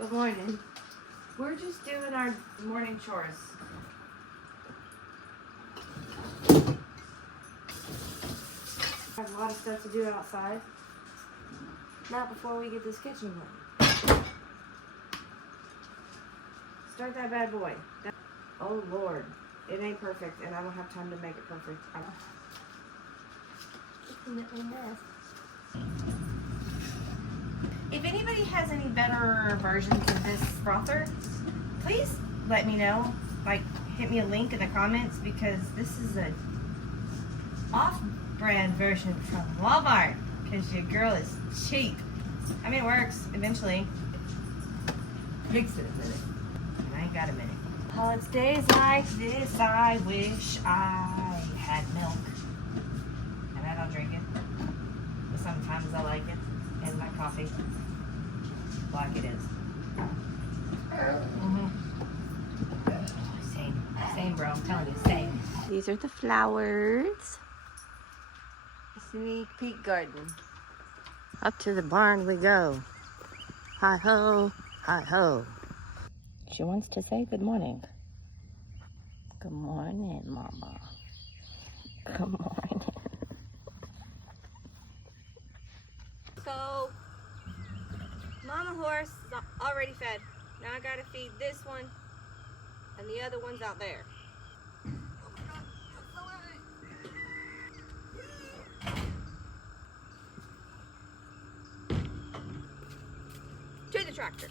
Good morning. We're just doing our morning chores. I have a lot of stuff to do outside. Not before we get this kitchen going. Start that bad boy. Oh Lord, it ain't perfect, and I don't have time to make it perfect. If anybody has any better versions of this frother, please let me know. Like, hit me a link in the comments, because this is a off-brand version from Walmart, because your girl is cheap. I mean, it works eventually. Fix it a minute. And I ain't got a minute. Oh, it's days like this I wish I had milk. And I don't drink it. But sometimes I like it. And my coffee. Like it is. Same, bro. I'm telling you, same. These are the flowers. Sneak peek garden. Up to the barn we go. Hi ho, hi ho. She wants to say good morning. Good morning, Mama. Good morning. So, Mama horse is already fed. Now I gotta feed this one and the other one's out there. To the tractor.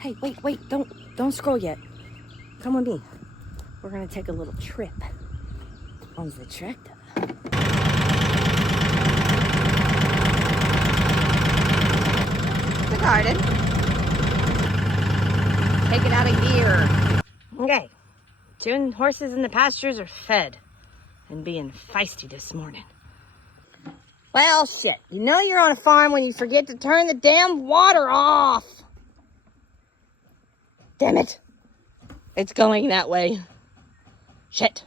Hey, wait, don't scroll yet. Come with me. We're gonna take a little trip on the tractor. The garden. Take it out of gear. Okay, 2 horses in the pastures are fed and being feisty this morning. Well, shit. You know you're on a farm when you forget to turn the damn water off. Damn it. It's going that way. Shit.